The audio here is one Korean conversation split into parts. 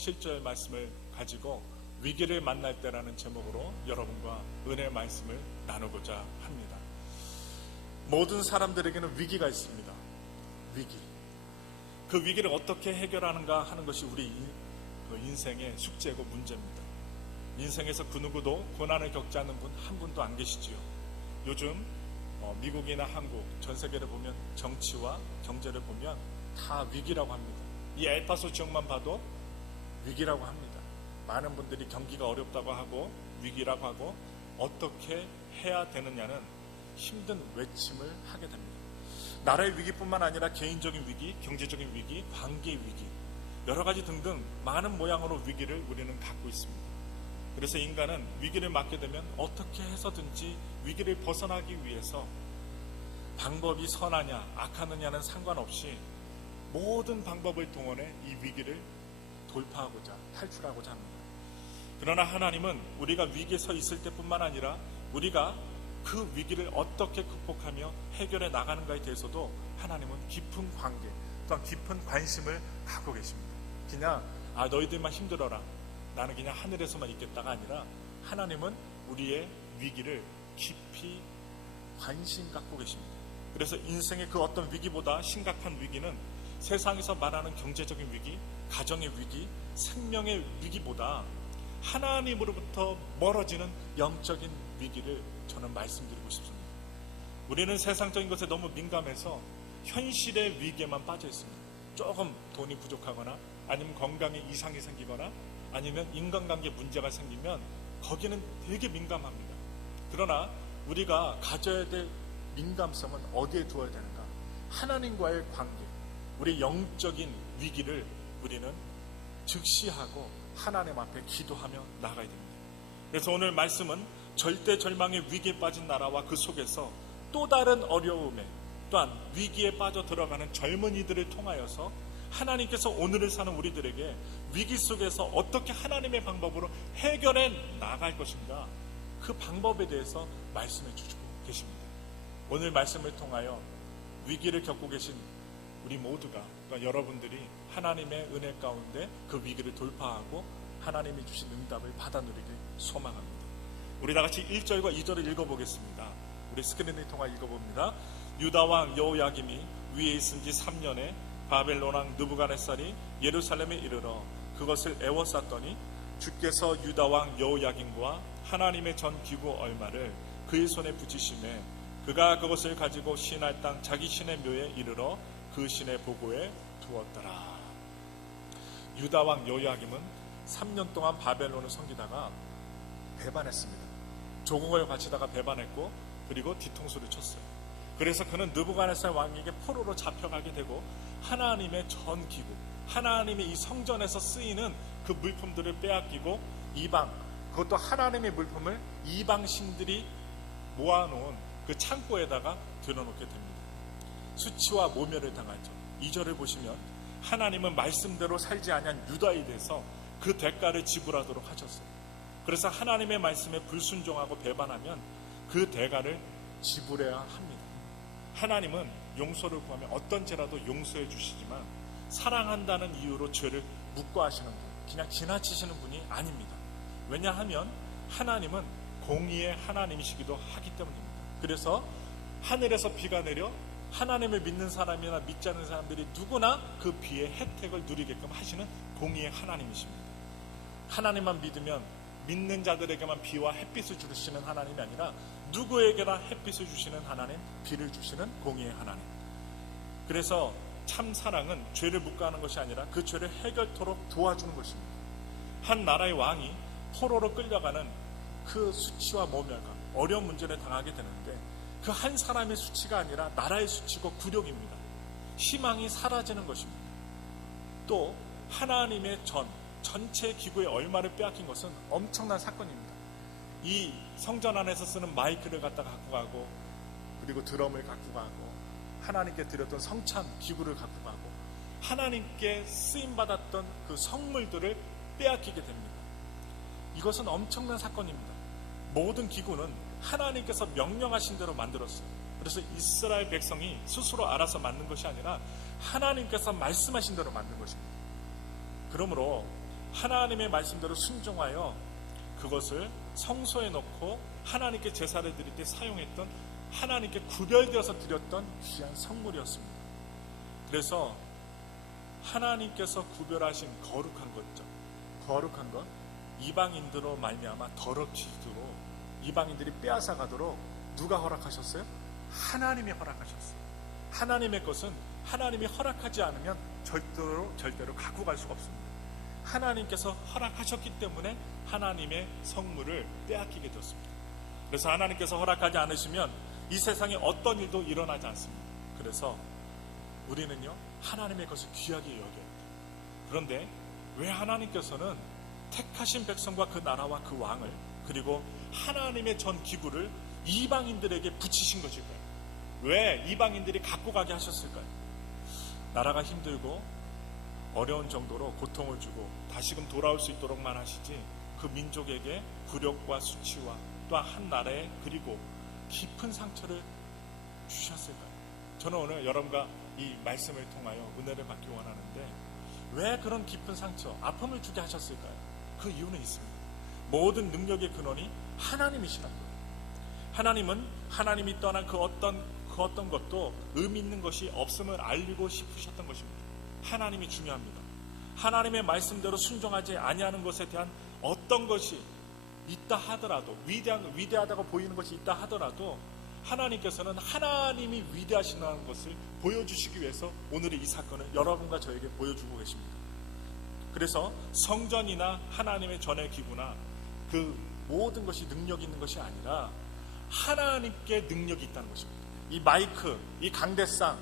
7절 말씀을 가지고 위기를 만날 때라는 제목으로 여러분과 은혜의 말씀을 나누고자 합니다. 모든 사람들에게는 위기가 있습니다. 위기. 그 위기를 어떻게 해결하는가 하는 것이 우리 인생의 숙제고 문제입니다. 인생에서 그 누구도 고난을 겪지 않는 분 한 분도 안 계시지요. 요즘 미국이나 한국, 전 세계를 보면 정치와 경제를 보면 다 위기라고 합니다. 이 엘파소 지역만 봐도 위기라고 합니다. 많은 분들이 경기가 어렵다고 하고 위기라고 하고 어떻게 해야 되느냐는 힘든 외침을 하게 됩니다. 나라의 위기뿐만 아니라 개인적인 위기, 경제적인 위기, 관계의 위기, 여러 가지 등등 많은 모양으로 위기를 우리는 갖고 있습니다. 그래서 인간은 위기를 맞게 되면 어떻게 해서든지 위기를 벗어나기 위해서 방법이 선하냐 악하느냐는 상관없이 모든 방법을 동원해 이 위기를 돌파하고자 탈출하고자 합니다. 그러나 하나님은 우리가 위기에 서 있을 때뿐만 아니라 우리가 그 위기를 어떻게 극복하며 해결해 나가는가에 대해서도 하나님은 깊은 관계 또한 깊은 관심을 갖고 계십니다. 그냥 너희들만 힘들어라, 나는 그냥 하늘에서만 있겠다가 아니라 하나님은 우리의 위기를 깊이 관심 갖고 계십니다. 그래서 인생의 그 어떤 위기보다 심각한 위기는 세상에서 말하는 경제적인 위기, 가정의 위기, 생명의 위기보다 하나님으로부터 멀어지는 영적인 위기를 저는 말씀드리고 싶습니다. 우리는 세상적인 것에 너무 민감해서 현실의 위기에만 빠져 있습니다. 조금 돈이 부족하거나 아니면 건강에 이상이 생기거나 아니면 인간관계 문제가 생기면 거기는 되게 민감합니다. 그러나 우리가 가져야 될 민감성은 어디에 두어야 되는가? 하나님과의 관계, 우리 영적인 위기를 우리는 즉시하고 하나님 앞에 기도하며 나가야 됩니다. 그래서 오늘 말씀은 절대 절망의 위기에 빠진 나라와 그 속에서 또 다른 어려움에 또한 위기에 빠져 들어가는 젊은이들을 통하여서 하나님께서 오늘을 사는 우리들에게 위기 속에서 어떻게 하나님의 방법으로 해결해 나갈 것인가, 그 방법에 대해서 말씀해 주시고 계십니다. 오늘 말씀을 통하여 위기를 겪고 계신 우리 모두가, 그러니까 여러분들이 하나님의 은혜 가운데 그 위기를 돌파하고 하나님이 주신 응답을 받아 누리길 소망합니다. 우리 다 같이 1절과 2절을 읽어보겠습니다. 우리 스크린을 통해 읽어봅니다. 유다왕 여호야김이 위에 있은 지 3년에 바벨론왕 느부갓네살이 예루살렘에 이르러 그것을 애워쌌더니 주께서 유다왕 여호야김과 하나님의 전 기구 얼마를 그의 손에 붙이심에 그가 그것을 가지고 신할 땅 자기 신의 묘에 이르러 그 신의 보고에 두었더라. 유다왕 여호야김은 3년 동안 바벨론을 섬기다가 배반했습니다. 조공을 바치다가 배반했고 그리고 뒤통수를 쳤어요. 그래서 그는 느부갓네살 왕에게 포로로 잡혀가게 되고 하나님의 전 기구, 하나님의 이 성전에서 쓰이는 그 물품들을 빼앗기고 이방, 그것도 하나님의 물품을 이방 신들이 모아놓은 그 창고에다가 들여놓게 됩니다. 수치와 모멸을 당하죠. 2절을 보시면 하나님은 말씀대로 살지 아니한 유다에 대해서 그 대가를 지불하도록 하셨어요. 그래서 하나님의 말씀에 불순종하고 배반하면 그 대가를 지불해야 합니다. 하나님은 용서를 구하면 어떤 죄라도 용서해 주시지만 사랑한다는 이유로 죄를 묵과하시는 분, 그냥 지나치시는 분이 아닙니다. 왜냐하면 하나님은 공의의 하나님이시기도 하기 때문입니다. 그래서 하늘에서 비가 내려 하나님을 믿는 사람이나 믿지 않는 사람들이 누구나 그 비의 혜택을 누리게끔 하시는 공의의 하나님이십니다. 하나님만 믿으면 믿는 자들에게만 비와 햇빛을 주시는 하나님이 아니라 누구에게나 햇빛을 주시는 하나님, 비를 주시는 공의의 하나님. 그래서 참 사랑은 죄를 묵과하는 것이 아니라 그 죄를 해결토록 도와주는 것입니다. 한 나라의 왕이 포로로 끌려가는 그 수치와 모멸과 어려운 문제를 당하게 되는데 그 한 사람의 수치가 아니라 나라의 수치고 굴욕입니다. 희망이 사라지는 것입니다. 또 하나님의 전체 기구의 얼마를 빼앗긴 것은 엄청난 사건입니다. 이 성전 안에서 쓰는 마이크를 갖다가 갖고 가고 그리고 드럼을 갖고 가고 하나님께 드렸던 성찬 기구를 갖고 가고 하나님께 쓰임받았던 그 성물들을 빼앗기게 됩니다. 이것은 엄청난 사건입니다. 모든 기구는 하나님께서 명령하신 대로 만들었어요. 그래서 이스라엘 백성이 스스로 알아서 만든 것이 아니라 하나님께서 말씀하신 대로 만든 것입니다. 그러므로 하나님의 말씀대로 순종하여 그것을 성소에 넣고 하나님께 제사를 드릴 때 사용했던, 하나님께 구별되어서 드렸던 귀한 성물이었습니다. 그래서 하나님께서 구별하신 거룩한 것죠. 거룩한 것, 이방인들로 말미암아 더럽히도록, 이방인들이 빼앗아 가도록 누가 허락하셨어요? 하나님이 허락하셨어요. 하나님의 것은 하나님이 허락하지 않으면 절대로 갖고 갈 수가 없습니다. 하나님께서 허락하셨기 때문에 하나님의 성물을 빼앗기게 되었습니다. 그래서 하나님께서 허락하지 않으시면 이 세상에 어떤 일도 일어나지 않습니다. 그래서 우리는요, 하나님의 것을 귀하게 여겨야 합니다. 그런데 왜 하나님께서는 택하신 백성과 그 나라와 그 왕을, 그리고 하나님의 전 기구를 이방인들에게 붙이신 것일까요? 왜 이방인들이 갖고 가게 하셨을까요? 나라가 힘들고 어려운 정도로 고통을 주고 다시금 돌아올 수 있도록만 하시지, 그 민족에게 굴욕과 수치와 또한 한 나라에 그리고 깊은 상처를 주셨을까요? 저는 오늘 여러분과 이 말씀을 통하여 은혜를 받기 원하는데, 왜 그런 깊은 상처, 아픔을 주게 하셨을까요? 그 이유는 있습니다. 모든 능력의 근원이 하나님이시라는 거예요. 하나님은 하나님이 떠난 그 어떤 것도 의미 있는 것이 없음을 알리고 싶으셨던 것입니다. 하나님이 중요합니다. 하나님의 말씀대로 순종하지 아니하는 것에 대한 어떤 것이 있다 하더라도, 위대하다고 보이는 것이 있다 하더라도 하나님께서는 하나님이 위대하시다는 것을 보여주시기 위해서 오늘의 이 사건을 여러분과 저에게 보여주고 계십니다. 그래서 성전이나 하나님의 전의 기구나 그 모든 것이 능력 있는 것이 아니라 하나님께 능력이 있다는 것입니다. 이 마이크, 이 강대상,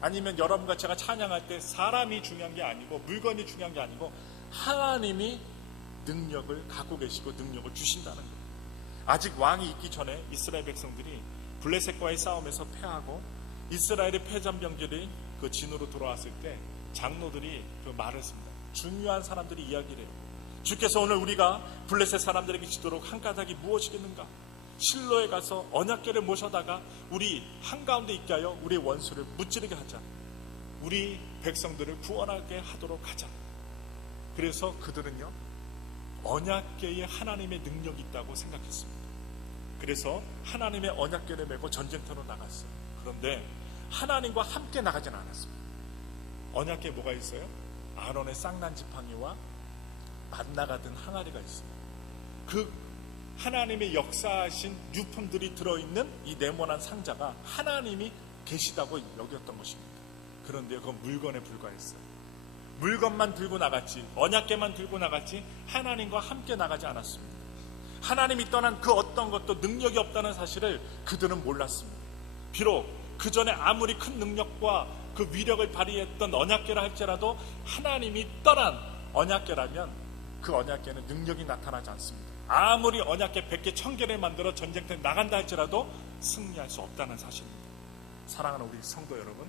아니면 여러분과 제가 찬양할 때 사람이 중요한 게 아니고, 물건이 중요한 게 아니고, 하나님이 능력을 갖고 계시고 능력을 주신다는 거예요. 아직 왕이 있기 전에 이스라엘 백성들이 블레셋과의 싸움에서 패하고 이스라엘의 패전병들이 그 진으로 돌아왔을 때 장로들이 그 말을 했습니다. 중요한 사람들이 이야기를 해요. 주께서 오늘 우리가 블레셋 사람들에게 지도록 한 까닭이 무엇이겠는가? 실로에 가서 언약궤를 모셔다가 우리 한가운데 있게 하여 우리의 원수를 무찌르게 하자. 우리 백성들을 구원하게 하도록 하자. 그래서 그들은요, 언약궤에 하나님의 능력이 있다고 생각했습니다. 그래서 하나님의 언약궤를 메고 전쟁터로 나갔어요. 그런데 하나님과 함께 나가진 않았습니다. 언약궤에 뭐가 있어요? 아론의 쌍난 지팡이와 만나가 든 항아리가 있습니다. 그 하나님의 역사하신 유품들이 들어있는 이 네모난 상자가 하나님이 계시다고 여겼던 것입니다. 그런데 그건 물건에 불과했어요. 물건만 들고 나갔지, 언약궤만 들고 나갔지, 하나님과 함께 나가지 않았습니다. 하나님이 떠난 그 어떤 것도 능력이 없다는 사실을 그들은 몰랐습니다. 비록 그 전에 아무리 큰 능력과 그 위력을 발휘했던 언약궤라 할지라도 하나님이 떠난 언약궤라면 그 언약궤는 능력이 나타나지 않습니다. 아무리 언약궤 100개 1000개를 만들어 전쟁터에 나간다 할지라도 승리할 수 없다는 사실입니다. 사랑하는 우리 성도 여러분,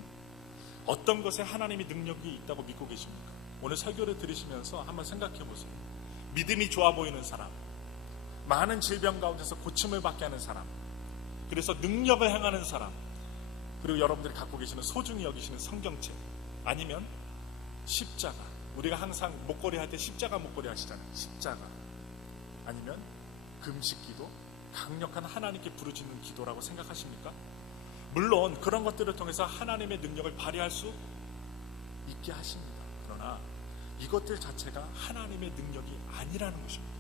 어떤 것에 하나님이 능력이 있다고 믿고 계십니까? 오늘 설교를 들으시면서 한번 생각해 보세요. 믿음이 좋아 보이는 사람, 많은 질병 가운데서 고침을 받게 하는 사람, 그래서 능력을 행하는 사람, 그리고 여러분들이 갖고 계시는 소중히 여기시는 성경책, 아니면 십자가, 우리가 항상 목걸이 할 때 십자가 목걸이 하시잖아요. 십자가, 아니면 금식기도, 강력한 하나님께 부르짖는 기도라고 생각하십니까? 물론 그런 것들을 통해서 하나님의 능력을 발휘할 수 있게 하십니다. 그러나 이것들 자체가 하나님의 능력이 아니라는 것입니다.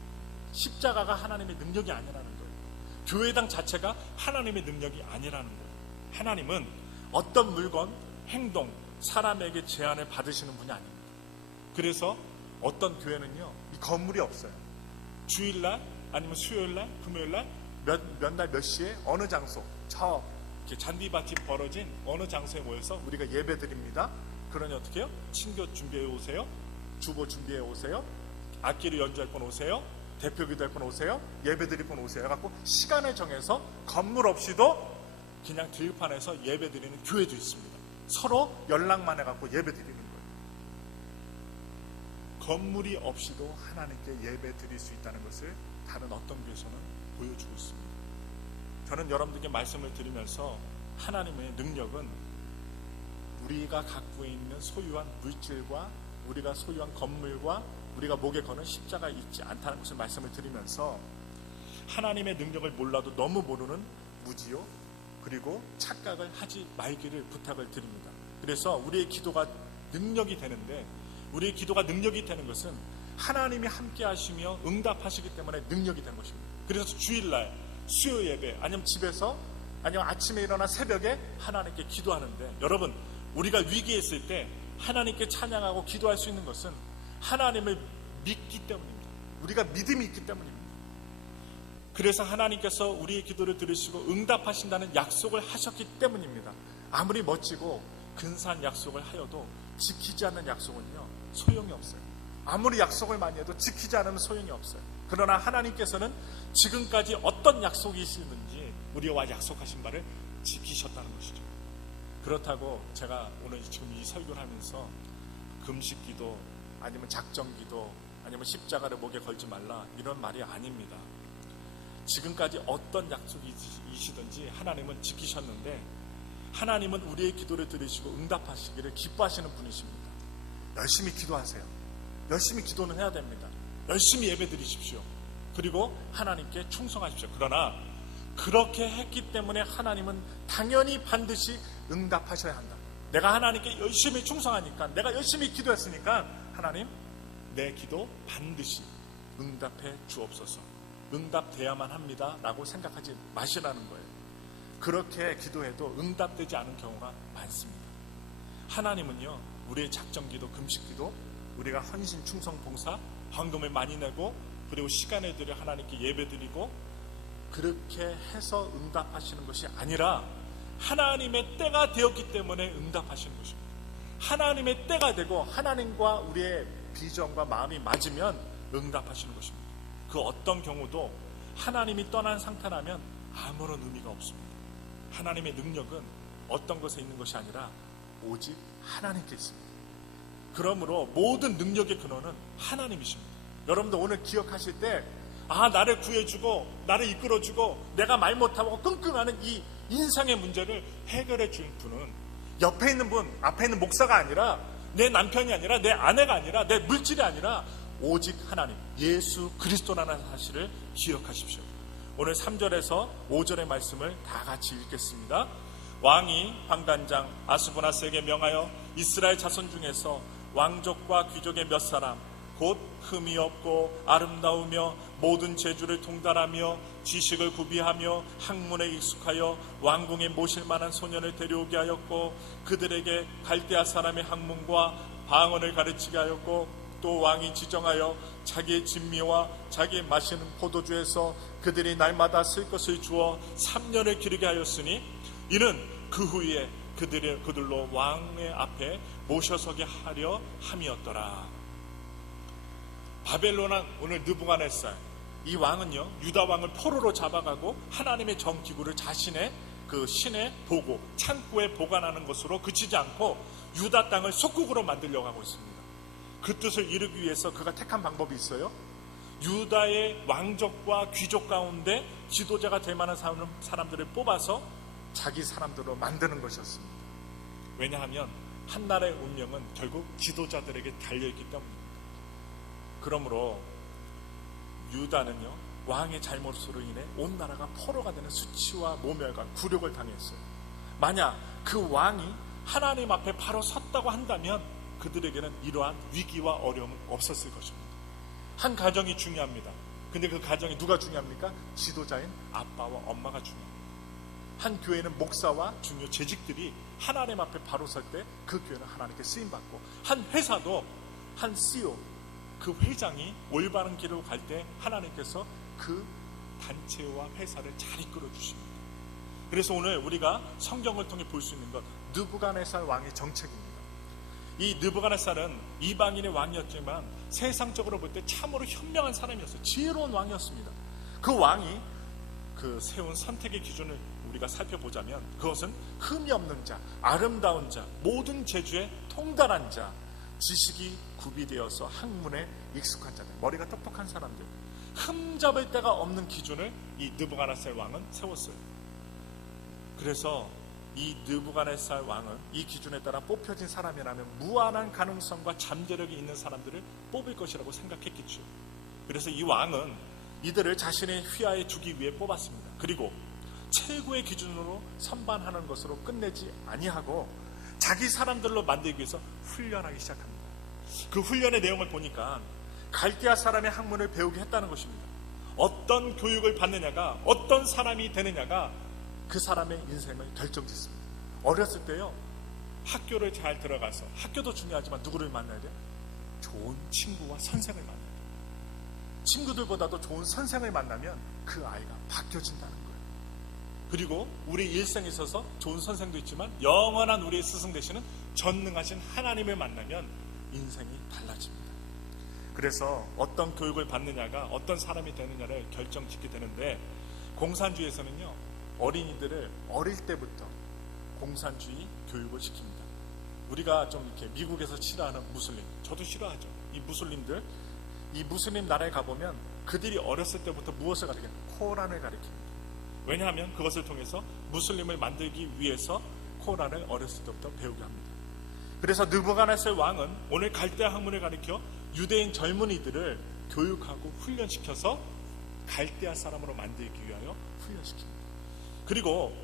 십자가가 하나님의 능력이 아니라는 거예요. 교회당 자체가 하나님의 능력이 아니라는 거예요. 하나님은 어떤 물건, 행동, 사람에게 제한을 받으시는 분이 아닙니다. 그래서 어떤 교회는요, 이 건물이 없어요. 주일날 아니면 수요일날, 금요일날 몇 날 몇 시에 어느 장소, 저 잔디밭이 벌어진 어느 장소에 모여서 우리가 예배 드립니다. 그러니 어떻게 해요? 친교 준비해 오세요. 주보 준비해 오세요. 악기를 연주할 분 오세요. 대표 기도할 분 오세요. 예배 드릴 분 오세요. 해갖고 시간을 정해서 건물 없이도 그냥 들판에서 예배 드리는 교회도 있습니다. 서로 연락만 해갖고 예배 드리는 거예요. 건물이 없이도 하나님께 예배 드릴 수 있다는 것을 다른 어떤 교회에서는 보여주고 있습니다. 저는 여러분들께 말씀을 드리면서 하나님의 능력은 우리가 갖고 있는 소유한 물질과 우리가 소유한 건물과 우리가 목에 거는 십자가 있지 않다는 것을 말씀을 드리면서 하나님의 능력을 몰라도 너무 모르는 무지요 그리고 착각을 하지 말기를 부탁을 드립니다. 그래서 우리의 기도가 능력이 되는데, 우리의 기도가 능력이 되는 것은 하나님이 함께 하시며 응답하시기 때문에 능력이 되는 것입니다. 그래서 주일날 수요 예배 아니면 집에서 아니면 아침에 일어나 새벽에 하나님께 기도하는데, 여러분 우리가 위기에 있을 때 하나님께 찬양하고 기도할 수 있는 것은 하나님을 믿기 때문입니다. 우리가 믿음이 있기 때문입니다. 그래서 하나님께서 우리의 기도를 들으시고 응답하신다는 약속을 하셨기 때문입니다. 아무리 멋지고 근사한 약속을 하여도 지키지 않는 약속은요 소용이 없어요. 아무리 약속을 많이 해도 지키지 않으면 소용이 없어요. 그러나 하나님께서는 지금까지 어떤 약속이 있었는지 우리와 약속하신 바를 지키셨다는 것이죠. 그렇다고 제가 오늘 지금 이 설교를 하면서 금식기도 아니면 작정기도 아니면 십자가를 목에 걸지 말라 이런 말이 아닙니다. 지금까지 어떤 약속이 있으든지 하나님은 지키셨는데, 하나님은 우리의 기도를 들으시고 응답하시기를 기뻐하시는 분이십니다. 열심히 기도하세요. 열심히 기도는 해야 됩니다. 열심히 예배 드리십시오. 그리고 하나님께 충성하십시오. 그러나 그렇게 했기 때문에 하나님은 당연히 반드시 응답하셔야 한다. 내가 하나님께 열심히 충성하니까, 내가 열심히 기도했으니까 하나님 내 기도 반드시 응답해 주옵소서, 응답돼야만 합니다 라고 생각하지 마시라는 거예요. 그렇게 기도해도 응답되지 않은 경우가 많습니다. 하나님은요 우리의 작정기도 금식기도 우리가 헌신 충성 봉사 헌금을 많이 내고 그리고 시간을 들여 하나님께 예배드리고 그렇게 해서 응답하시는 것이 아니라 하나님의 때가 되었기 때문에 응답하시는 것입니다. 하나님의 때가 되고 하나님과 우리의 비전과 마음이 맞으면 응답하시는 것입니다. 그 어떤 경우도 하나님이 떠난 상태라면 아무런 의미가 없습니다. 하나님의 능력은 어떤 것에 있는 것이 아니라 오직 하나님께 있습니다. 그러므로 모든 능력의 근원은 하나님이십니다. 여러분도 오늘 기억하실 때 나를 구해주고 나를 이끌어주고 내가 말 못하고 끙끙하는 이 인상의 문제를 해결해 줄 분은 옆에 있는 분, 앞에 있는 목사가 아니라 내 남편이 아니라 내 아내가 아니라 내 물질이 아니라 오직 하나님, 예수 그리스도라는 사실을 기억하십시오. 오늘 3절에서 5절의 말씀을 다 같이 읽겠습니다. 왕이 방단장 아스보나스에게 명하여 이스라엘 자손 중에서 왕족과 귀족의 몇 사람 곧 흠이 없고 아름다우며 모든 재주를 통달하며 지식을 구비하며 학문에 익숙하여 왕궁에 모실 만한 소년을 데려오게 하였고 그들에게 갈대아 사람의 학문과 방언을 가르치게 하였고 또 왕이 지정하여 자기의 진미와 자기의 마시는 포도주에서 그들이 날마다 쓸 것을 주어 3년을 기르게 하였으니 이는 그 후에 그들로 왕의 앞에 모셔서게 하려 함이었더라. 바벨론 왕 오늘 느부갓네살 이 왕은요 유다 왕을 포로로 잡아가고 하나님의 정기구를 자신의 그 신의 보고 창고에 보관하는 것으로 그치지 않고 유다 땅을 속국으로 만들려고 하고 있습니다. 그 뜻을 이루기 위해서 그가 택한 방법이 있어요. 유다의 왕족과 귀족 가운데 지도자가 될 만한 사람들을 뽑아서 자기 사람들로 만드는 것이었습니다. 왜냐하면 한 나라의 운명은 결국 지도자들에게 달려있기 때문입니다. 그러므로 유다는요 왕의 잘못으로 인해 온 나라가 포로가 되는 수치와 모멸과 굴욕을 당했어요. 만약 그 왕이 하나님 앞에 바로 섰다고 한다면 그들에게는 이러한 위기와 어려움은 없었을 것입니다. 한 가정이 중요합니다. 근데 그 가정이 누가 중요합니까? 지도자인 아빠와 엄마가 중요합니다. 한 교회는 목사와 중요 재직들이 하나님 앞에 바로 설 때 그 교회는 하나님께 쓰임받고, 한 회사도 한 CEO, 그 회장이 올바른 길로 갈 때 하나님께서 그 단체와 회사를 잘 이끌어 주십니다. 그래서 오늘 우리가 성경을 통해 볼 수 있는 것, 느부갓네살 왕의 정책입니다. 이 느부갓네살은 이방인의 왕이었지만 세상적으로 볼 때 참으로 현명한 사람이었어요. 지혜로운 왕이었습니다. 그 왕이 그 세운 선택의 기준을 우리가 살펴보자면 그것은 흠이 없는 자, 아름다운 자, 모든 재주에 통달한 자, 지식이 구비되어서 학문에 익숙한 자들, 머리가 똑똑한 사람들, 흠잡을 데가 없는 기준을 이 느부갓네살 왕은 세웠어요. 그래서 이 느부갓네살 왕은 이 기준에 따라 뽑혀진 사람이라면 무한한 가능성과 잠재력이 있는 사람들을 뽑을 것이라고 생각했겠죠. 그래서 이 왕은 이들을 자신의 휘하에 두기 위해 뽑았습니다. 그리고 최고의 기준으로 선반하는 것으로 끝내지 아니하고 자기 사람들로 만들기 위해서 훈련하기 시작합니다. 그 훈련의 내용을 보니까 갈대아 사람의 학문을 배우게 했다는 것입니다. 어떤 교육을 받느냐가, 어떤 사람이 되느냐가 그 사람의 인생을 결정짓습니다. 어렸을 때요, 학교를 잘 들어가서, 학교도 중요하지만 누구를 만나야 돼요? 좋은 친구와 선생을 만나야 돼요. 친구들보다도 좋은 선생을 만나면 그 아이가 바뀌어진다는 거예요. 그리고 우리 일생에 있어서 좋은 선생도 있지만 영원한 우리의 스승 되시는 전능하신 하나님을 만나면 인생이 달라집니다. 그래서 어떤 교육을 받느냐가 어떤 사람이 되느냐를 결정짓게 되는데, 공산주의에서는요, 어린이들을 어릴 때부터 공산주의 교육을 시킵니다. 우리가 좀 이렇게 미국에서 싫어하는 무슬림, 저도 싫어하죠. 이 무슬림들, 이 무슬림 나라에 가보면 그들이 어렸을 때부터 무엇을 가르쳐요? 코란을 가르칩니다. 왜냐하면 그것을 통해서 무슬림을 만들기 위해서 코란을 어렸을 때부터 배우게 합니다. 그래서 느부갓네살 왕은 오늘 갈대아 학문을 가르쳐 유대인 젊은이들을 교육하고 훈련시켜서 갈대아 사람으로 만들기 위하여 훈련시킵니다. 그리고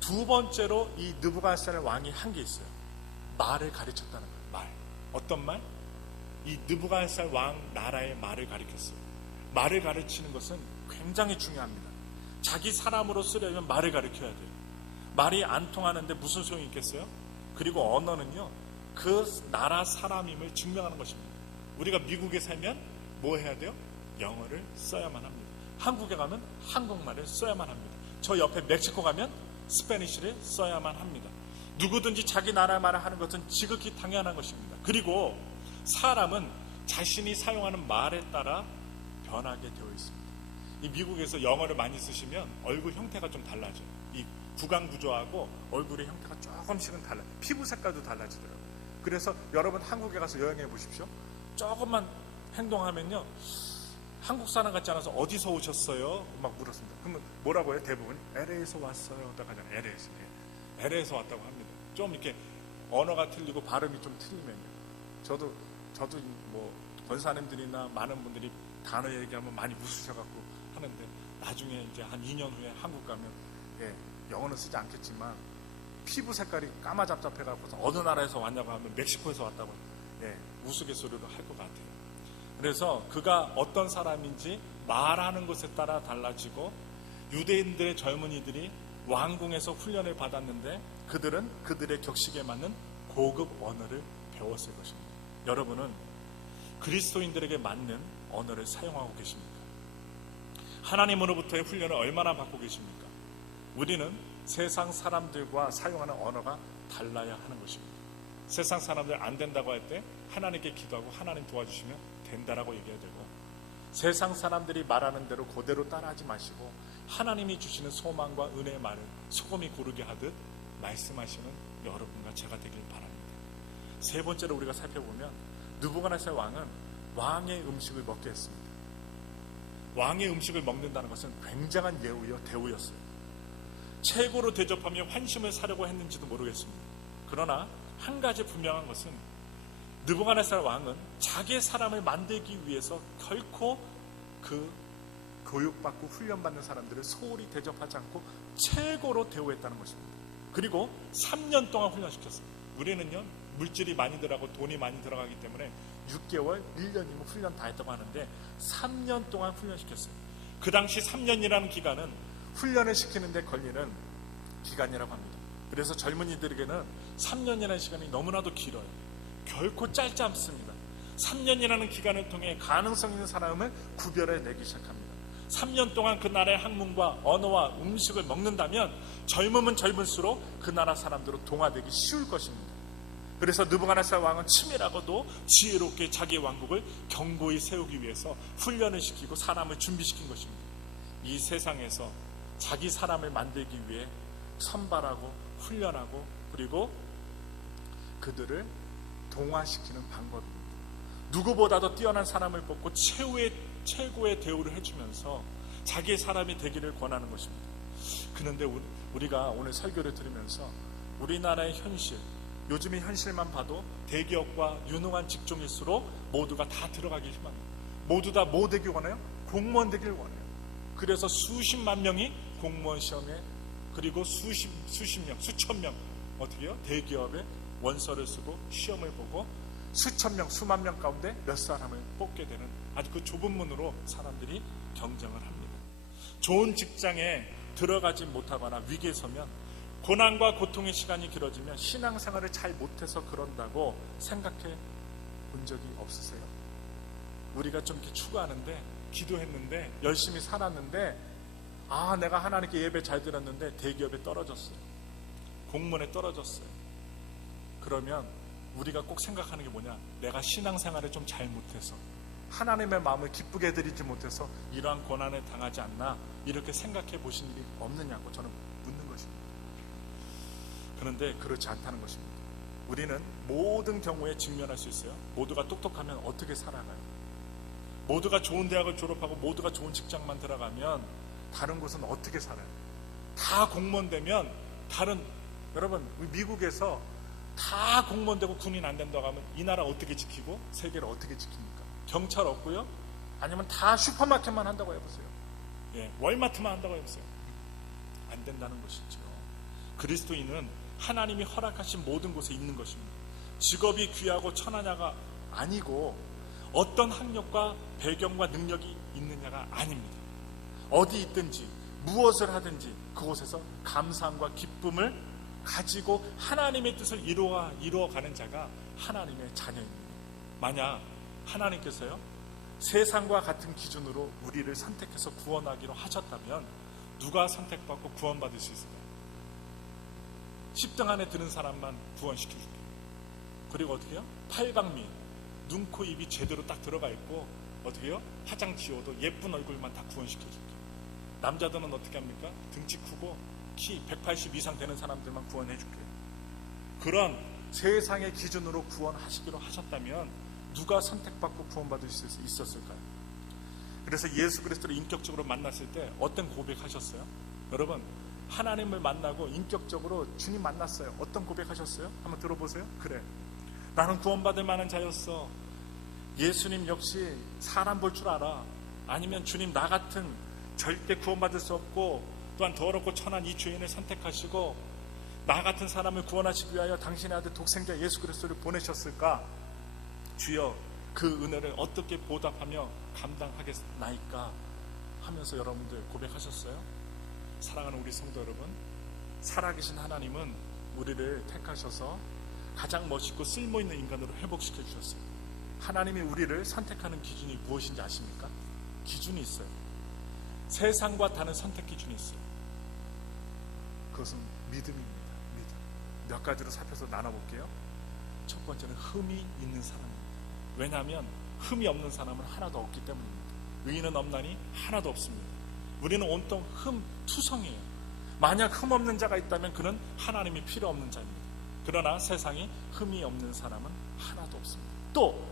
두 번째로 이 느부갓네살 왕이 한 게 있어요. 말을 가르쳤다는 거예요. 말. 어떤 말? 이 느부갓네살 왕 나라의 말을 가르쳤어요. 말을 가르치는 것은 굉장히 중요합니다. 자기 사람으로 쓰려면 말을 가르쳐야 돼요. 말이 안 통하는데 무슨 소용이 있겠어요? 그리고 언어는요, 그 나라 사람임을 증명하는 것입니다. 우리가 미국에 살면 뭐 해야 돼요? 영어를 써야만 합니다. 한국에 가면 한국말을 써야만 합니다. 저 옆에 멕시코 가면 스페니쉬를 써야만 합니다. 누구든지 자기 나라 말을 하는 것은 지극히 당연한 것입니다. 그리고 사람은 자신이 사용하는 말에 따라 변하게 되어 있습니다. 이 미국에서 영어를 많이 쓰시면 얼굴 형태가 좀 달라져요. 이 구강 구조하고 얼굴의 형태가 조금씩은 달라요. 피부 색깔도 달라지더라고요. 그래서 여러분 한국에 가서 여행해 보십시오. 조금만 행동하면요, 한국 사람 같지 않아서 어디서 오셨어요? 막 물었습니다. 그러면 뭐라고 해요? 대부분 LA에서 왔어요. 딱 하잖아요. LA에서. LA에서 왔다고 합니다. 좀 이렇게 언어가 틀리고 발음이 좀 틀리면요. 저도 뭐 권사님들이나 많은 분들이 단어 얘기하면 많이 웃으셔갖고 하는데, 나중에 이제 한 2년 후에 한국 가면 영어는 쓰지 않겠지만 피부 색깔이 까마잡잡해갖고서 어느 나라에서 왔냐고 하면 멕시코에서 왔다고 우스갯소리로 할 것 같아요. 그래서 그가 어떤 사람인지 말하는 것에 따라 달라지고, 유대인들의 젊은이들이 왕궁에서 훈련을 받았는데 그들은 그들의 격식에 맞는 고급 언어를 배웠을 것입니다. 여러분은 그리스도인들에게 맞는 언어를 사용하고 계십니까? 하나님으로부터의 훈련을 얼마나 받고 계십니까? 우리는 세상 사람들과 사용하는 언어가 달라야 하는 것입니다. 세상 사람들 안 된다고 할 때 하나님께 기도하고 하나님 도와주시면 된다라고 얘기해야 되고, 세상 사람들이 말하는 대로 그대로 따라하지 마시고 하나님이 주시는 소망과 은혜의 말을 소금이 고르게 하듯 말씀하시는 여러분과 제가 되길 바랍니다. 세 번째로 우리가 살펴보면 느부갓네살 왕은 왕의 음식을 먹게 했습니다. 왕의 음식을 먹는다는 것은 굉장한 예우여 대우였어요. 최고로 대접하며 환심을 사려고 했는지도 모르겠습니다. 그러나 한 가지 분명한 것은 느부갓네살 왕은 자기의 사람을 만들기 위해서 결코 그 교육받고 훈련받는 사람들을 소홀히 대접하지 않고 최고로 대우했다는 것입니다. 그리고 3년 동안 훈련시켰어요. 우리는요, 물질이 많이 들어가고 돈이 많이 들어가기 때문에 6개월, 1년이면 훈련 다 했다고 하는데 3년 동안 훈련시켰어요. 그 당시 3년이라는 기간은 훈련을 시키는데 걸리는 기간이라고 합니다. 그래서 젊은이들에게는 3년이라는 시간이 너무나도 길어요. 결코 짧지 않습니다. 3년이라는 기간을 통해 가능성 있는 사람을 구별해내기 시작합니다. 3년 동안 그 나라의 학문과 언어와 음식을 먹는다면 젊으면 젊을수록 그 나라 사람들로 동화되기 쉬울 것입니다. 그래서 느부갓네살 왕은 치밀하고도 지혜롭게 자기의 왕국을 견고히 세우기 위해서 훈련을 시키고 사람을 준비시킨 것입니다. 이 세상에서 자기 사람을 만들기 위해 선발하고 훈련하고 그리고 그들을 동화시키는 방법입니다. 누구보다도 뛰어난 사람을 뽑고 최고의 대우를 해주면서 자기의 사람이 되기를 권하는 것입니다. 그런데 우리가 오늘 설교를 들으면서 우리나라의 현실, 요즘의 현실만 봐도 대기업과 유능한 직종일수록 모두가 다 들어가길 희망합니다. 모두 다 뭐 되길 원해요? 공무원 되길 원해요. 그래서 수십만 명이 공무원 시험에, 그리고 수천 명 어떻게 해요? 대기업에 원서를 쓰고 시험을 보고 수천 명, 수만 명 가운데 몇 사람을 뽑게 되는 아주 그 좁은 문으로 사람들이 경쟁을 합니다. 좋은 직장에 들어가지 못하거나 위기에 서면 고난과 고통의 시간이 길어지면 신앙생활을 잘 못해서 그런다고 생각해 본 적이 없으세요? 우리가 좀 이렇게 추구하는데, 기도했는데, 열심히 살았는데, 내가 하나님께 예배 잘 드렸는데 대기업에 떨어졌어요. 공무원에 떨어졌어요. 그러면 우리가 꼭 생각하는 게 뭐냐? 내가 신앙생활을 좀 잘 못해서, 하나님의 마음을 기쁘게 드리지 못해서 이러한 고난에 당하지 않나, 이렇게 생각해 보신 일이 없느냐고 저는 묻는 것입니다. 그런데 그렇지 않다는 것입니다. 우리는 모든 경우에 직면할 수 있어요. 모두가 똑똑하면 어떻게 살아가요? 모두가 좋은 대학을 졸업하고 모두가 좋은 직장만 들어가면 다른 곳은 어떻게 살아요? 다 공무원 되면 여러분 미국에서 다 공무원 되고 군인 안 된다고 하면 이 나라 어떻게 지키고 세계를 어떻게 지킵니까? 경찰 없고요? 아니면 다 슈퍼마켓만 한다고 해보세요. 월마트만 한다고 해보세요. 안 된다는 것이죠. 그리스도인은 하나님이 허락하신 모든 곳에 있는 것입니다. 직업이 귀하고 천하냐가 아니고 어떤 학력과 배경과 능력이 있느냐가 아닙니다. 어디 있든지 무엇을 하든지 그곳에서 감사함과 기쁨을 가지고 하나님의 뜻을 이루어가는 자가 하나님의 자녀입니다. 만약 하나님께서요 세상과 같은 기준으로 우리를 선택해서 구원하기로 하셨다면 누가 선택받고 구원받을 수 있을까요? 10등 안에 드는 사람만 구원시켜줄게요. 그리고 어떻게 해요? 팔방미, 눈, 코, 입이 제대로 딱 들어가 있고 어떻게 해요? 화장 지워도 예쁜 얼굴만 다 구원시켜줄게요. 남자들은 어떻게 합니까? 등치 크고 키 180 이상 되는 사람들만 구원해줄게요. 그런 세상의 기준으로 구원하시기로 하셨다면 누가 선택받고 구원받을 수 있었을까요? 그래서 예수 그리스도를 인격적으로 만났을 때 어떤 고백하셨어요? 여러분 하나님을 만나고 인격적으로 주님 만났어요. 어떤 고백하셨어요? 한번 들어보세요. 그래, 나는 구원받을 만한 자였어. 예수님 역시 사람 볼 줄 알아. 아니면 주님 나 같은 절대 구원받을 수 없고 또한 더럽고 천한 이 죄인을 선택하시고 나 같은 사람을 구원하시기 위하여 당신의 아들 독생자 예수 그리스도를 보내셨을까? 주여 그 은혜를 어떻게 보답하며 감당하겠나이까 하면서 여러분들 고백하셨어요? 사랑하는 우리 성도 여러분, 살아계신 하나님은 우리를 택하셔서 가장 멋있고 쓸모있는 인간으로 회복시켜 주셨어요. 하나님이 우리를 선택하는 기준이 무엇인지 아십니까? 기준이 있어요. 세상과 다른 선택 기준이 있어요. 그것은 믿음입니다. 믿음. 몇 가지로 살펴서 나눠볼게요. 첫 번째는 흠이 있는 사람입니다. 왜냐하면 흠이 없는 사람은 하나도 없기 때문입니다. 의인은 없나니 하나도 없습니다. 우리는 온통 흠투성이에요. 만약 흠 없는 자가 있다면 그는 하나님이 필요 없는 자입니다. 그러나 세상에 흠이 없는 사람은 하나도 없습니다. 또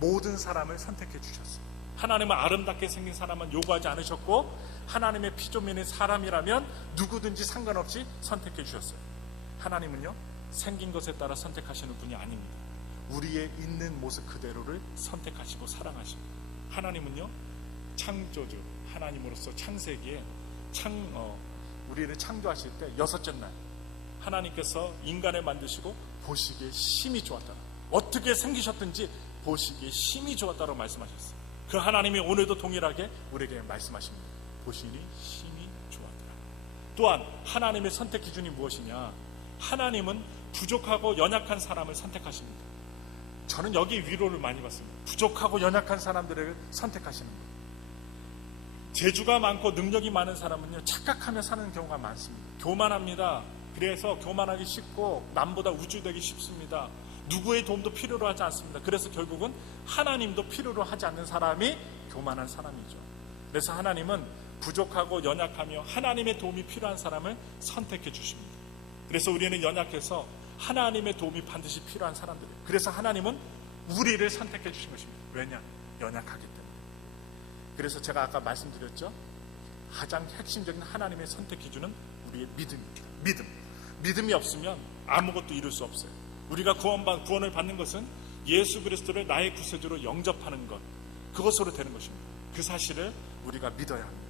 모든 사람을 선택해 주셨어요. 하나님은 아름답게 생긴 사람은 요구하지 않으셨고 하나님의 피조민의 사람이라면 누구든지 상관없이 선택해 주셨어요. 하나님은요 생긴 것에 따라 선택하시는 분이 아닙니다. 우리의 있는 모습 그대로를 선택하시고 사랑하십니다. 하나님은요 창조주 하나님으로서 창세기에 우리를 창조하실 때 여섯째 날 하나님께서 인간을 만드시고 보시기에 심히 좋았다. 어떻게 생기셨든지 보시기에 심히 좋았다고 말씀하셨어요. 그 하나님이 오늘도 동일하게 우리에게 말씀하십니다. 보시니 심히 좋았더라. 또한 하나님의 선택 기준이 무엇이냐? 하나님은 부족하고 연약한 사람을 선택하십니다. 저는 여기 위로를 많이 받습니다. 부족하고 연약한 사람들을 선택하시는 거예요. 재주가 많고 능력이 많은 사람은요 착각하며 사는 경우가 많습니다. 교만합니다. 그래서 교만하기 쉽고 남보다 우쭐대기 쉽습니다. 누구의 도움도 필요로 하지 않습니다. 그래서 결국은 하나님도 필요로 하지 않는 사람이 교만한 사람이죠. 그래서 하나님은 부족하고 연약하며 하나님의 도움이 필요한 사람을 선택해 주십니다. 그래서 우리는 연약해서 하나님의 도움이 반드시 필요한 사람들이에요. 그래서 하나님은 우리를 선택해 주신 것입니다. 왜냐? 연약하기 때문에. 그래서 제가 아까 말씀드렸죠. 가장 핵심적인 하나님의 선택 기준은 우리의 믿음입니다. 믿음이 없으면 아무것도 이룰 수 없어요. 우리가 구원을 받는 것은 예수 그리스도를 나의 구세주로 영접하는 것, 그것으로 되는 것입니다. 그 사실을 우리가 믿어야 합니다.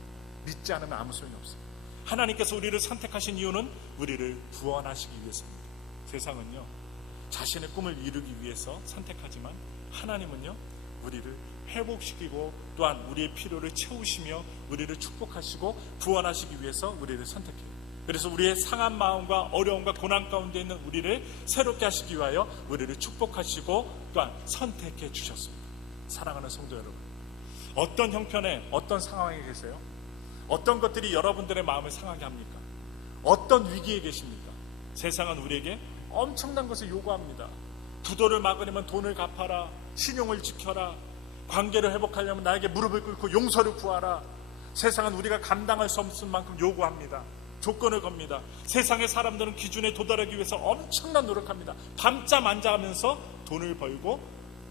믿지 않으면 아무 소용이 없어요. 하나님께서 우리를 선택하신 이유는 우리를 구원하시기 위해서입니다. 세상은요, 자신의 꿈을 이루기 위해서 선택하지만 하나님은요, 우리를 회복시키고 또한 우리의 필요를 채우시며 우리를 축복하시고 구원하시기 위해서 우리를 선택해요. 그래서 우리의 상한 마음과 어려움과 고난 가운데 있는 우리를 새롭게 하시기 위하여 우리를 축복하시고 또한 선택해 주셨습니다. 사랑하는 성도 여러분, 어떤 형편에 어떤 상황에 계세요? 어떤 것들이 여러분들의 마음을 상하게 합니까? 어떤 위기에 계십니까? 세상은 우리에게 엄청난 것을 요구합니다. 부도를 막으려면 돈을 갚아라, 신용을 지켜라, 관계를 회복하려면 나에게 무릎을 꿇고 용서를 구하라. 세상은 우리가 감당할 수 없을 만큼 요구합니다. 조건을 겁니다. 세상의 사람들은 기준에 도달하기 위해서 엄청난 노력합니다. 밤잠 안 자면서 돈을 벌고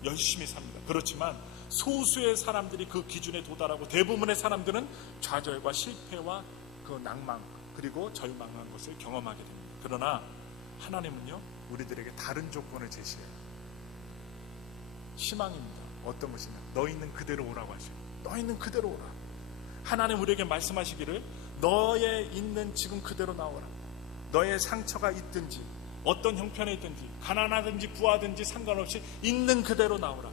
열심히 삽니다. 그렇지만 소수의 사람들이 그 기준에 도달하고 대부분의 사람들은 좌절과 실패와 그 낭망 그리고 절망한 것을 경험하게 됩니다. 그러나 하나님은요, 우리들에게 다른 조건을 제시해요. 희망입니다. 어떤 것이냐? 너 있는 그대로 오라고 하셔요. 너 있는 그대로 오라. 하나님 우리에게 말씀하시기를 너의 있는 지금 그대로 나오라. 너의 상처가 있든지 어떤 형편에 있든지 가난하든지 부하든지 상관없이 있는 그대로 나오라.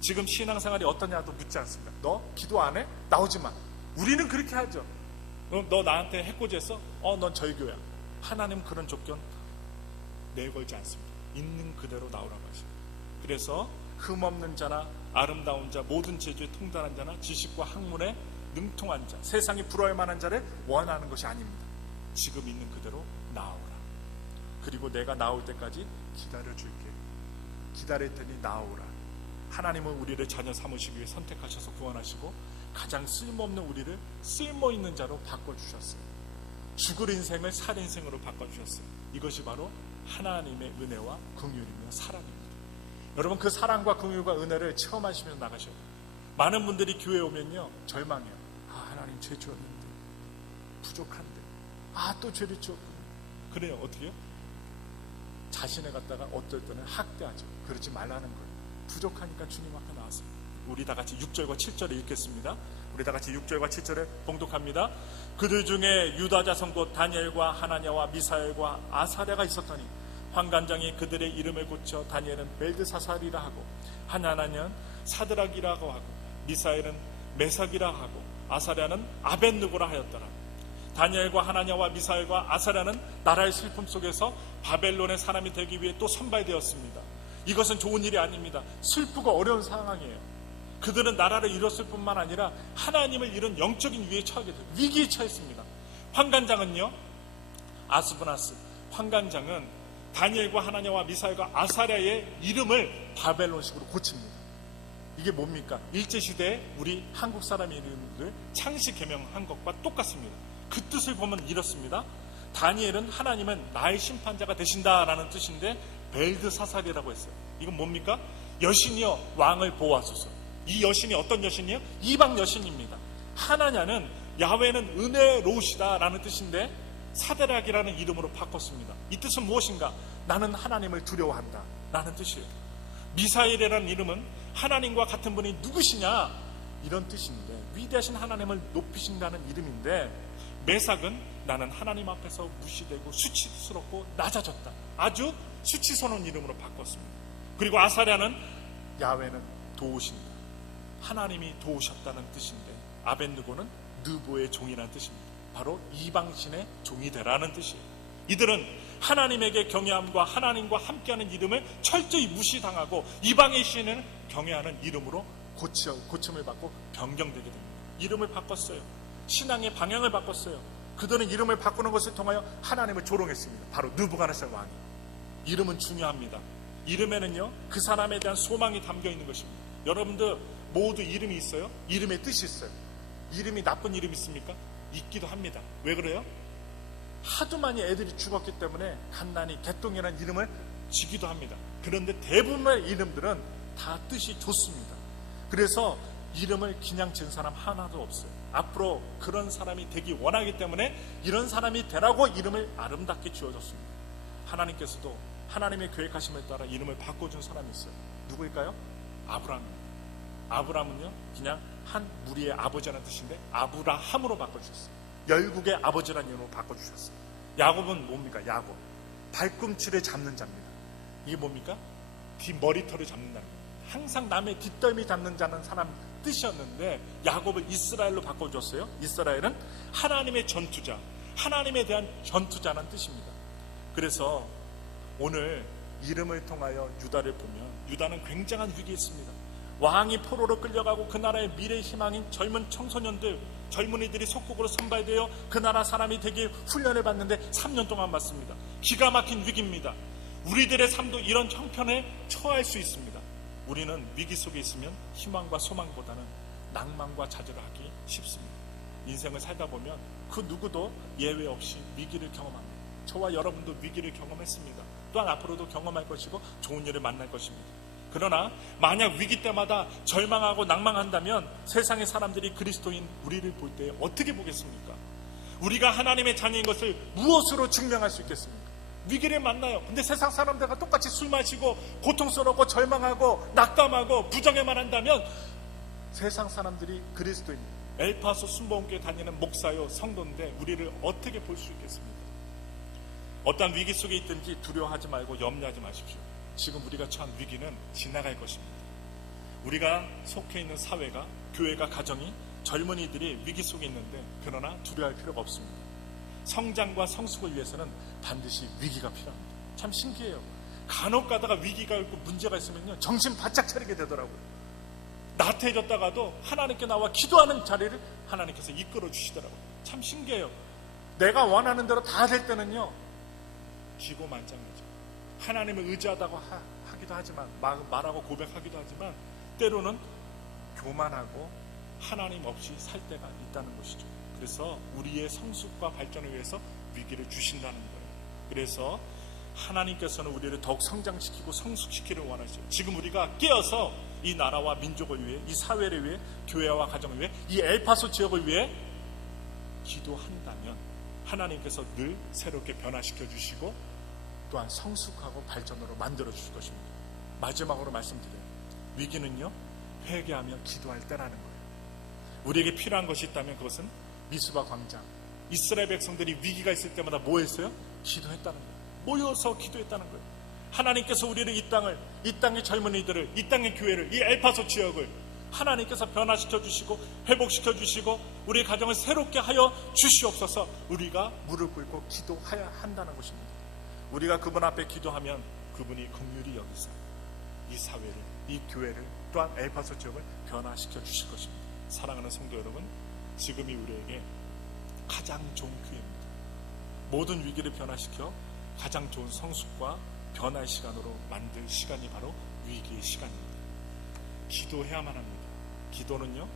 지금 신앙생활이 어떠냐도 묻지 않습니다. 너 기도 안 해? 나오지 마. 우리는 그렇게 하죠. 너 나한테 해코지했어? 넌 절교야. 하나님 그런 조건 내걸지 않습니다. 있는 그대로 나오라고 하십니다. 그래서 흠없는 자나 아름다운 자, 모든 재주에 통달한 자나 지식과 학문에 능통한 자, 세상이 부러워할 만한 자를 원하는 것이 아닙니다. 지금 있는 그대로 나오라. 그리고 내가 나올 때까지 기다려줄게. 기다릴 테니 나오라. 하나님은 우리를 자녀 삼으시기 위해 선택하셔서 구원하시고 가장 쓸모없는 우리를 쓸모있는 자로 바꿔주셨어요. 죽을 인생을 살 인생으로 바꿔주셨어요. 이것이 바로 하나님의 은혜와 긍휼이며 사랑입니다. 여러분, 그 사랑과 긍휼과 은혜를 체험하시면서 나가셔야 돼요. 많은 분들이 교회에 오면요, 절망해요. 하나님 죄 지었는데 부족한데 또 죄를 지었군요. 그래요. 어떻게요? 자신을 갖다가 어떨 때는 학대하죠. 그러지 말라는 거예요. 부족하니까 주님 앞에 나왔어요. 우리 다 같이 6절과 7절을 읽겠습니다. 우리 다 같이 6절과 7절을 봉독합니다. 그들 중에 유다 자손 곧 다니엘과 하나냐와 미사엘과 아사랴가 있었더니 환관장이 그들의 이름을 고쳐 다니엘은 벨드사살이라 하고 하나냐는 사드락이라고 하고 미사엘은 메삭이라 하고 아사랴는 아벳느고라 하였더라. 다니엘과 하나냐와 미사엘과 아사랴는 나라의 슬픔 속에서 바벨론의 사람이 되기 위해 또 선발되었습니다. 이것은 좋은 일이 아닙니다. 슬프고 어려운 상황이에요. 그들은 나라를 잃었을 뿐만 아니라 하나님을 잃은 영적인 위기에 처하게 돼요. 위기에 처했습니다. 환관장은요, 아스브나스 환관장은 다니엘과 하나냐와 미사엘과 아사랴의 이름을 바벨론식으로 고칩니다. 이게 뭡니까? 일제시대에 우리 한국 사람 이름을 창시 개명한 것과 똑같습니다. 그 뜻을 보면 이렇습니다. 다니엘은 하나님은 나의 심판자가 되신다라는 뜻인데 벨드사살이라고 했어요. 이건 뭡니까? 여신이여 왕을 보호하소서. 이 여신이 어떤 여신이에요? 이방 여신입니다. 하나냐는 야훼는 은혜로우시다라는 뜻인데 사드락이라는 이름으로 바꿨습니다. 이 뜻은 무엇인가? 나는 하나님을 두려워한다 라는 뜻이에요. 미사엘이라는 이름은 하나님과 같은 분이 누구시냐 이런 뜻인데 위대하신 하나님을 높이신다는 이름인데 메삭은 나는 하나님 앞에서 무시되고 수치스럽고 낮아졌다. 아주 수치스러운 이름으로 바꿨습니다. 그리고 아사랴는 야훼는 도우신다. 하나님이 도우셨다는 뜻인데 아벳느고는 느보의 종이라는 뜻입니다. 바로 이방신의 종이 되라는 뜻이에요. 이들은 하나님에게 경외함과 하나님과 함께하는 이름을 철저히 무시당하고 이방의 신을 경외하는 이름으로 고침을 받고 변경되게 됩니다. 이름을 바꿨어요. 신앙의 방향을 바꿨어요. 그들은 이름을 바꾸는 것을 통하여 하나님을 조롱했습니다. 바로 느부갓네살 왕이. 이름은 중요합니다. 이름에는요, 그 사람에 대한 소망이 담겨 있는 것입니다. 여러분들 모두 이름이 있어요? 이름의 뜻이 있어요. 이름이 나쁜 이름이 있습니까? 있기도 합니다. 왜 그래요? 하도 많이 애들이 죽었기 때문에 간난이 개똥이라는 이름을 지기도 합니다. 그런데 대부분의 이름들은 다 뜻이 좋습니다. 그래서 이름을 그냥 지은 사람 하나도 없어요. 앞으로 그런 사람이 되기 원하기 때문에 이런 사람이 되라고 이름을 아름답게 지어줬습니다. 하나님께서도 하나님의 계획하심에 따라 이름을 바꿔준 사람이 있어요. 누구일까요? 아브라함입니다. 아브라함은요, 그냥 한 무리의 아버지라는 뜻인데 아브라함으로 바꿔주셨어요. 열국의 아버지라는 이름으로 바꿔주셨어요. 야곱은 뭡니까? 야곱, 발꿈치를 잡는 자입니다. 이게 뭡니까? 뒷머리털을 잡는 자입니다. 항상 남의 뒷덜미 잡는 자는 사람 뜻이었는데 야곱을 이스라엘로 바꿔줬어요. 이스라엘은 하나님의 전투자, 하나님에 대한 전투자라는 뜻입니다. 그래서 오늘 이름을 통하여 유다를 보면 유다는 굉장한 위기에 있습니다. 왕이 포로로 끌려가고 그 나라의 미래의 희망인 젊은 청소년들, 젊은이들이 속국으로 선발되어 그 나라 사람이 되기 훈련을 받는데 3년 동안 받습니다. 기가 막힌 위기입니다. 우리들의 삶도 이런 형편에 처할 수 있습니다. 우리는 위기 속에 있으면 희망과 소망보다는 낭만과 좌절을 하기 쉽습니다. 인생을 살다 보면 그 누구도 예외 없이 위기를 경험합니다. 저와 여러분도 위기를 경험했습니다. 또한 앞으로도 경험할 것이고 좋은 일을 만날 것입니다. 그러나 만약 위기 때마다 절망하고 낭망한다면 세상의 사람들이 그리스도인 우리를 볼 때 어떻게 보겠습니까? 우리가 하나님의 자녀인 것을 무엇으로 증명할 수 있겠습니까? 위기를 만나요. 근데 세상 사람들과 똑같이 술 마시고 고통스럽고 절망하고 낙담하고 부정에만 한다면 세상 사람들이 그리스도인 엘파소 순복음교회 다니는 목사요 성도인데 우리를 어떻게 볼 수 있겠습니까? 어떤 위기 속에 있든지 두려워하지 말고 염려하지 마십시오. 지금 우리가 처한 위기는 지나갈 것입니다. 우리가 속해 있는 사회가, 교회가, 가정이, 젊은이들이 위기 속에 있는데 그러나 두려워할 필요가 없습니다. 성장과 성숙을 위해서는 반드시 위기가 필요합니다. 참 신기해요. 간혹 가다가 위기가 있고 문제가 있으면요 정신 바짝 차리게 되더라고요. 나태해졌다가도 하나님께 나와 기도하는 자리를 하나님께서 이끌어 주시더라고요. 참 신기해요. 내가 원하는 대로 다 될 때는요 기고만장하죠. 하나님을 의지하다고 하기도 하지만 말하고 고백하기도 하지만 때로는 교만하고 하나님 없이 살 때가 있다는 것이죠. 그래서 우리의 성숙과 발전을 위해서 위기를 주신다는 거예요. 그래서 하나님께서는 우리를 더욱 성장시키고 성숙시키를 원하시죠. 지금 우리가 깨어서 이 나라와 민족을 위해, 이 사회를 위해, 교회와 가정을 위해, 이 엘파소 지역을 위해 기도한다면 하나님께서 늘 새롭게 변화시켜 주시고 또한 성숙하고 발전으로 만들어 주실 것입니다. 마지막으로 말씀드려요. 위기는요 회개하며 기도할 때라는 거예요. 우리에게 필요한 것이 있다면 그것은 미스바 광장, 이스라엘 백성들이 위기가 있을 때마다 뭐 했어요? 기도했다는 거예요. 모여서 기도했다는 거예요. 하나님께서 우리를 이 땅의 젊은이들을, 이 땅의 교회를, 이 엘파소 지역을 하나님께서 변화시켜 주시고 회복시켜 주시고 우리의 가정을 새롭게 하여 주시옵소서. 우리가 무릎 꿇고 기도해야 한다는 것입니다. 우리가 그분 앞에 기도하면 그분이 긍휼히 여기사 이 사회를, 이 교회를, 또한 엘파소 지역을 변화시켜 주실 것입니다. 사랑하는 성도 여러분, 지금이 우리에게 가장 좋은 기회입니다. 모든 위기를 변화시켜 가장 좋은 성숙과 변화의 시간으로 만들 시간이 바로 위기의 시간입니다. 기도해야만 합니다. 기도는요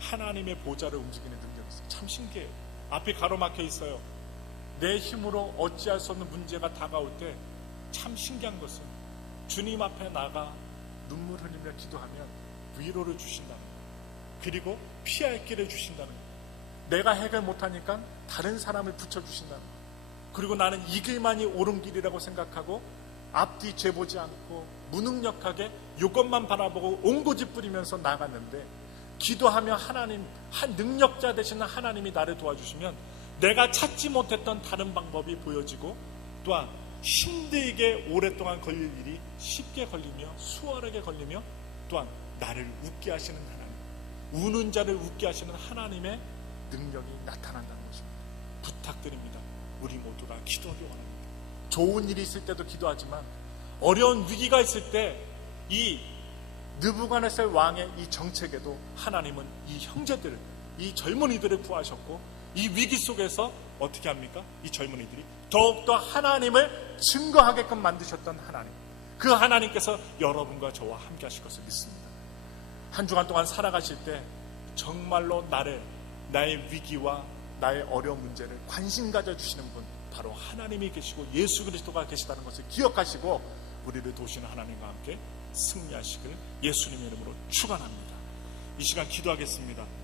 하나님의 보좌를 움직이는 능력이 있어요. 참 신기해요. 앞이 가로막혀 있어요. 내 힘으로 어찌할 수 없는 문제가 다가올 때 참 신기한 것은 주님 앞에 나가 눈물 흘리며 기도하면 위로를 주신다는 거예요. 그리고 피할 길을 주신다는 거예요. 내가 해결 못하니까 다른 사람을 붙여주신다는 거예요. 그리고 나는 이 길만이 옳은 길이라고 생각하고 앞뒤 재보지 않고 무능력하게 이것만 바라보고 온고집 부리면서 나갔는데 기도하며 하나님, 한 능력자 되시는 하나님이 나를 도와주시면 내가 찾지 못했던 다른 방법이 보여지고 또한 힘들게 오랫동안 걸릴 일이 쉽게 걸리며 수월하게 걸리며 또한 나를 웃게 하시는 하나님, 우는 자를 웃게 하시는 하나님의 능력이 나타난다는 것입니다. 부탁드립니다. 우리 모두가 기도하기 원합니다. 좋은 일이 있을 때도 기도하지만 어려운 위기가 있을 때 이 느부갓네살 왕의 이 정책에도 하나님은 이 형제들을, 이 젊은이들을 구하셨고 이 위기 속에서 어떻게 합니까? 이 젊은이들이 더욱더 하나님을 증거하게끔 만드셨던 하나님, 그 하나님께서 여러분과 저와 함께 하실 것을 믿습니다. 한 주간 동안 살아가실 때 정말로 나의 위기와 나의 어려운 문제를 관심 가져주시는 분 바로 하나님이 계시고 예수 그리스도가 계시다는 것을 기억하시고 우리를 도우시는 하나님과 함께 승리하시길 예수님의 이름으로 축원합니다. 이 시간 기도하겠습니다.